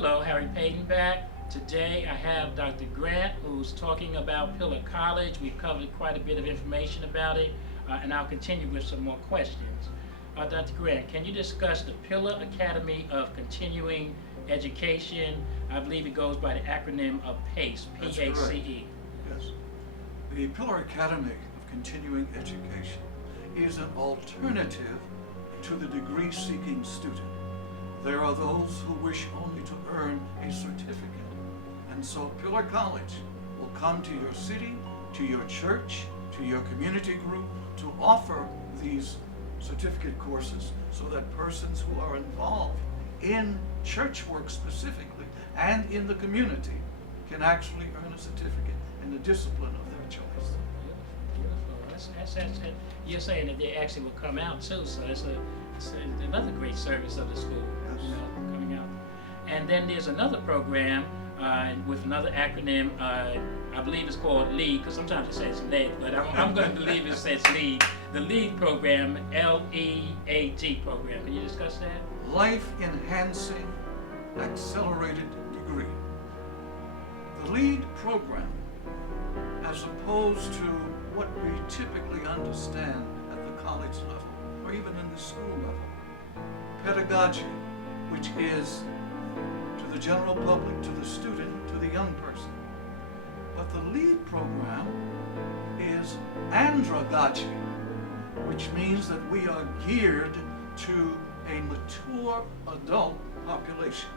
Hello, Harry Payton back. Today I have Dr. Grant who's talking about Pillar College. We've covered quite a bit of information about it, and I'll continue with some more questions. Dr. Grant, can you discuss the Pillar Academy of Continuing Education? I believe it goes by the acronym of PACE, P-A-C-E. Yes. The Pillar Academy of Continuing Education is an alternative to the degree-seeking student. There are those who wish only to earn a certificate, and so Pillar College will come to your city, to your church, to your community group to offer these certificate courses so that persons who are involved in church work specifically and in the community can actually earn a certificate in the discipline of their choice. Beautiful. That's you're saying that they actually will come out too, so it's another great service of the school, Yes. coming out. And then there's another program with another acronym. I believe it's called LEAD, because sometimes it says LEAD, but I'm going to believe it says LEAD. The LEAD program, L-E-A-D program. Can you discuss that? Life Enhancing Accelerated Degree. The LEAD program, as opposed to what we typically understand at the college level, or even in the school level, pedagogy, which is to the general public, to the student, to the young person. But the LEAD program is andragogy, which means that we are geared to a mature adult population.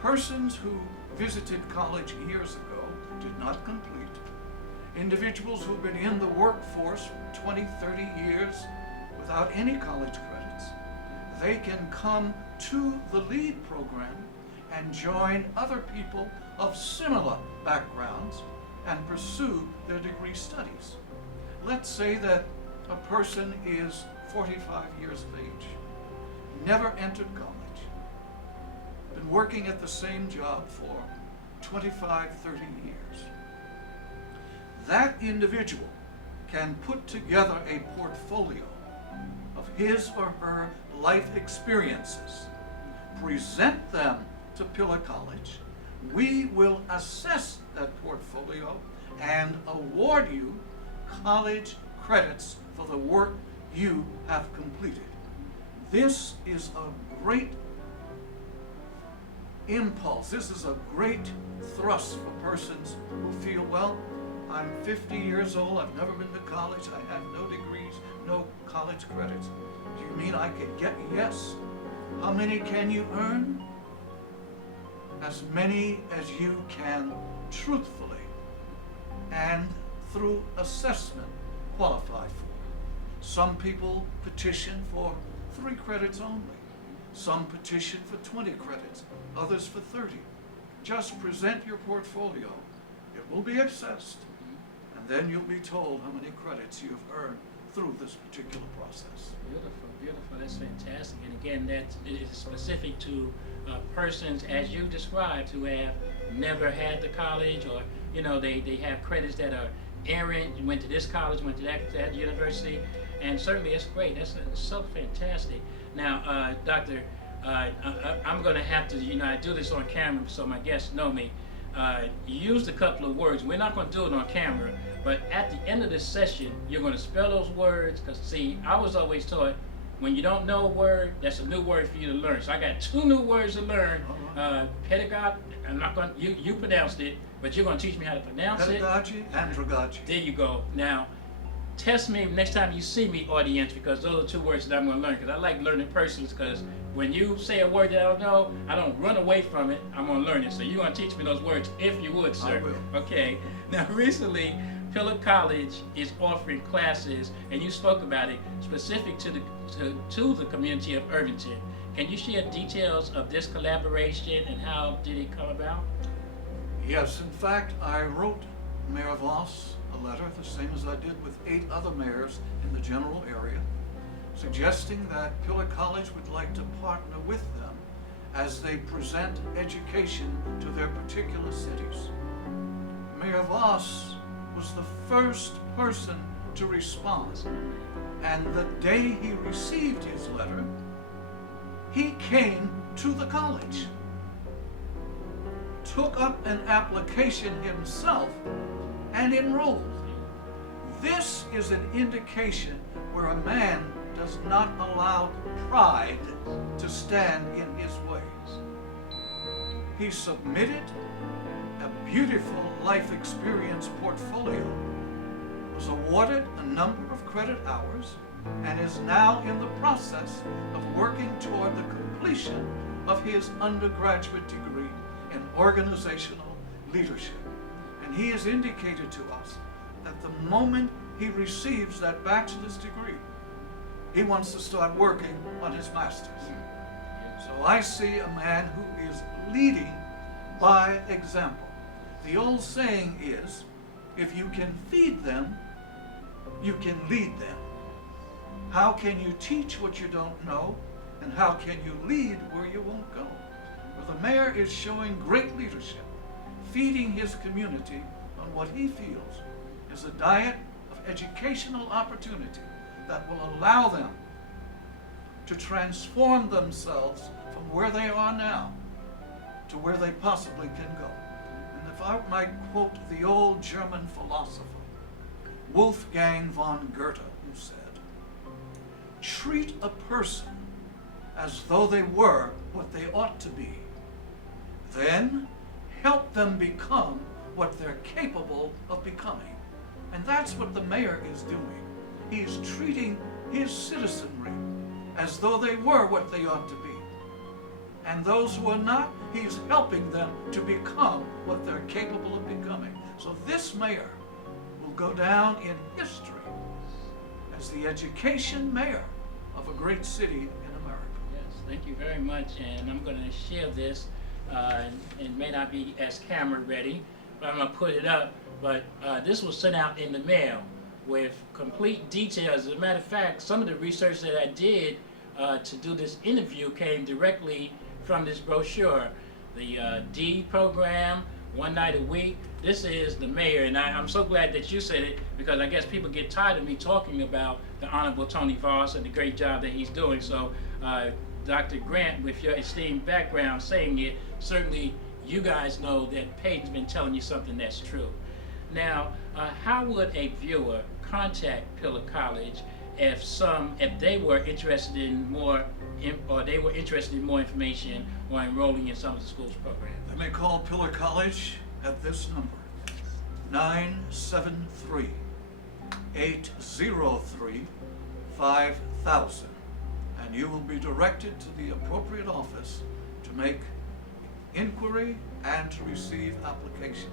Persons who visited college years ago did not complete. Individuals who've been in the workforce for 20, 30 years without any college credits, they can come to the LEAD program and join other people of similar backgrounds and pursue their degree studies. Let's say that a person is 45 years of age, never entered college, been working at the same job for 25, 30 years. That individual can put together a portfolio of his or her life experiences, present them to Pillar College. We will assess that portfolio and award you college credits for the work you have completed. This is a great impulse. This is a great thrust for persons who feel, well, I'm 50 years old, I've never been to college, I have no degrees, no college credits. Do you mean I can get? Yes. How many can you earn? As many as you can truthfully and through assessment qualify for. Some people petition for 3 credits only. Some petition for 20 credits, others for 30. Just present your portfolio. It will be assessed, and then you'll be told how many credits you've earned through this particular process. Beautiful, beautiful. That's fantastic. And again, that is specific to persons, as you described, who have never had the college, or they have credits that are errant. You went to this college, went to that university, and certainly it's great. That's so fantastic. Now, Doctor, I'm going to have to, I do this on camera so my guests know me. You used a couple of words. We're not going to do it on camera, but at the end of this session, you're going to spell those words, because see, I was always taught when you don't know a word, that's a new word for you to learn. So I got 2 new words to learn. Pedagogy, I'm not going to, you pronounced it, but you're going to teach me how to pronounce Pedagogy, andragogy. There you go. Now, test me next time you see me, audience, because those are 2 words that I'm going to learn, because I like learning persons, because when you say a word that I don't know, I don't run away from it, I'm going to learn it. So you're going to teach me those words if you would, sir. I will. Okay. Now, recently, Pillar College is offering classes, and you spoke about it, specific to the community of Irvington. Can you share details of this collaboration and how did it come about? Yes, in fact, I wrote Mayor Voss a letter, the same as I did with 8 other mayors in the general area, suggesting that Pillar College would like to partner with them as they present education to their particular cities. Mayor Voss was the first person to respond, and the day he received his letter, he came to the college. took up an application himself and enrolled. This is an indication where a man does not allow pride to stand in his ways. He submitted a beautiful life experience portfolio, was awarded a number of credit hours, and is now in the process of working toward the completion of his undergraduate degree in organizational leadership. And he has indicated to us that the moment he receives that bachelor's degree, he wants to start working on his master's. So I see a man who is leading by example. The old saying is, if you can feed them, you can lead them. How can you teach what you don't know, and how can you lead where you won't go? Well, the mayor is showing great leadership, feeding his community on what he feels is a diet of educational opportunity that will allow them to transform themselves from where they are now to where they possibly can go. And if I might quote the old German philosopher, Wolfgang von Goethe, who said, treat a person as though they were what they ought to be. Then help them become what they're capable of becoming. And that's what the mayor is doing. He's treating his citizenry as though they were what they ought to be. And those who are not, he's helping them to become what they're capable of becoming. So this mayor will go down in history as the education mayor of a great city in America. Yes, thank you very much, and I'm going to share this. It may not be as camera ready, but I'm going to put it up. But this was sent out in the mail with complete details. As a matter of fact, some of the research that I did to do this interview came directly from this brochure. The D program, 1 night a week. This is the mayor, and I'm so glad that you said it, because I guess people get tired of me talking about the Honorable Tony Voss and the great job that he's doing. So Dr. Grant, with your esteemed background saying it, certainly you guys know that Peyton's been telling you something that's true. Now, how would a viewer contact Pillar College if they were interested in more, or they were interested in more information or enrolling in some of the school's programs? They may call Pillar College at this number, 973-803-5000, and you will be directed to the appropriate office to make inquiry and to receive application.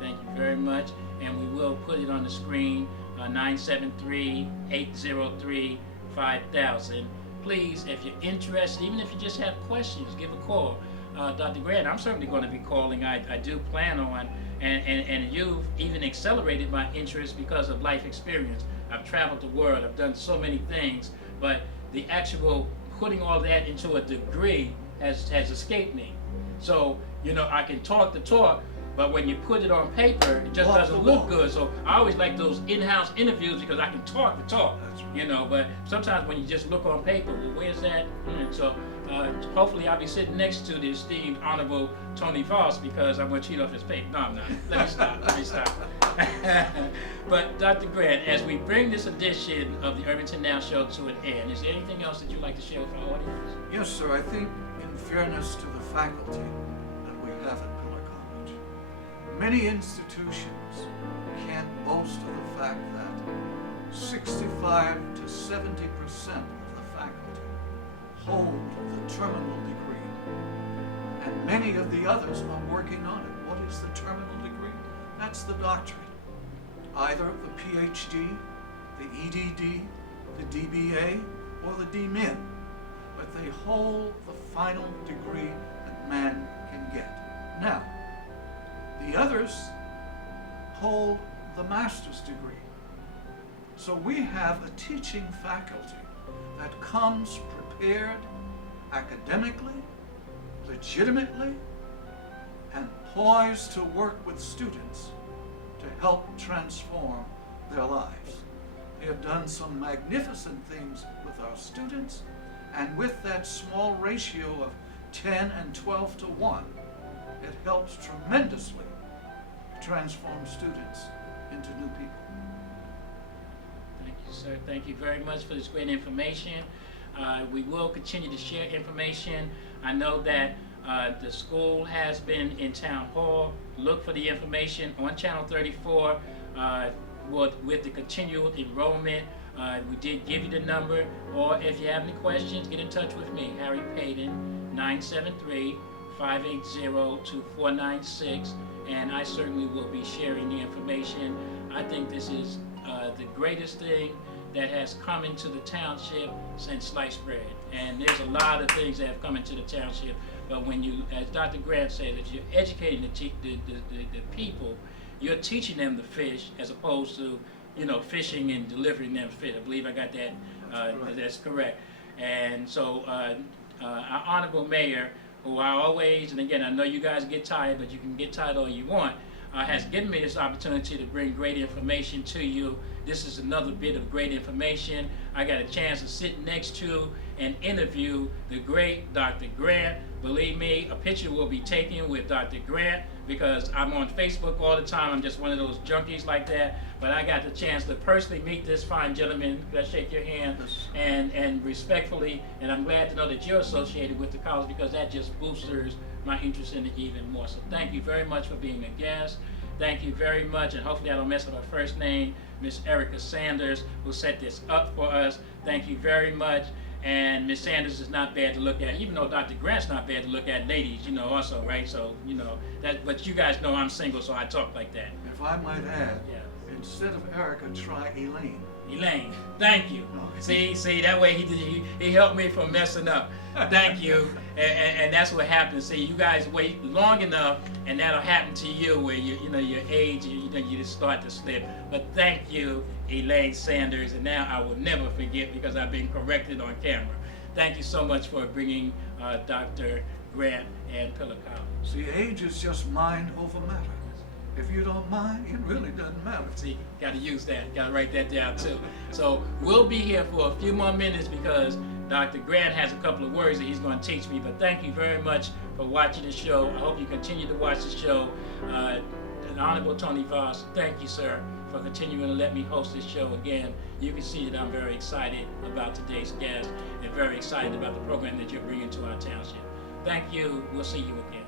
Thank you very much, and we will put it on the screen, 973-803-5000. Please, if you're interested, even if you just have questions, give a call. Dr. Grant, I'm certainly going to be calling. I do plan on, and you've even accelerated my interest because of life experience. I've traveled the world, I've done so many things, but the actual putting all that into a degree has escaped me. So, you know, I can talk the talk, but when you put it on paper, it just doesn't look good. So I always like those in-house interviews because I can talk the talk, you know, but sometimes when you just look on paper, well, where's that? So hopefully I'll be sitting next to the esteemed Honorable Tony Voss, because I'm going to cheat off his paper. No, I'm not. Let me stop. But Dr. Grant, as we bring this edition of the Irvington Now Show to an end, is there anything else that you'd like to share with our audience? Yes, sir. I think in fairness to the faculty that we have at Pillar College, many institutions can't boast of the fact that 65 to 70% of the faculty hold the terminal degree, and many of the others are working on it. What is the terminal degree? That's the doctorate. Either the PhD, the EDD, the DBA, or the DMin. But they hold the final degree that man can get. Now, the others hold the master's degree. So we have a teaching faculty that comes prepared academically, legitimately, and poised to work with students to help transform their lives. They have done some magnificent things with our students, and with that small ratio of 10 and 12 to 1, it helps tremendously transform students into new people. Thank you, sir. Thank you very much for this great information. We will continue to share information. I know that the school has been in town hall. Look for the information on Channel 34 with the continual enrollment. We did give you the number, or if you have any questions, get in touch with me, Harry Payton, 973-580-2496, and I certainly will be sharing the information. I think this is the greatest thing that has come into the township since sliced bread. And there's a lot of things that have come into the township, but when you, as Dr. Grant said, if you're educating the people, you're teaching them to fish as opposed to, you know, fishing and delivering them fish. I believe I got that. That's correct. And so our honorable mayor, who I always, and again, I know you guys get tired, but you can get tired all you want, has given me this opportunity to bring great information to you. This is another bit of great information. I got a chance to sit next to and interview the great Dr. Grant. Believe me, a picture will be taken with Dr. Grant because I'm on Facebook all the time. I'm just one of those junkies like that. But I got the chance to personally meet this fine gentleman. Let's shake your hand and respectfully. And I'm glad to know that you're associated with the college because that just boosters my interest in it even more. So thank you very much for being a guest. Thank you very much, and hopefully I don't mess up her first name, Miss Erica Sanders, who set this up for us. Thank you very much. And Miss Sanders is not bad to look at, even though Dr. Grant's not bad to look at, ladies, you know, also, right? So, you know, that, but you guys know I'm single, so I talk like that. If I might add, Yeah. instead of Erica, try Elaine. Elaine, thank you. Okay. See, that way he helped me from messing up. Thank you, and that's what happens. See, you guys wait long enough, and that'll happen to you where you know your age, you just start to slip. But thank you, Elaine Sanders, and now I will never forget because I've been corrected on camera. Thank you so much for bringing Dr. Grant and Pillar College. See, age is just mind over matter. If you don't mind, it really doesn't matter. See, got to use that. Got to write that down too. So we'll be here for a few more minutes because Dr. Grant has a couple of words that he's going to teach me. But thank you very much for watching the show. I hope you continue to watch the show. The Honorable Tony Voss, thank you, sir, for continuing to let me host this show again. You can see that I'm very excited about today's guest and very excited about the program that you're bringing to our township. Thank you. We'll see you again.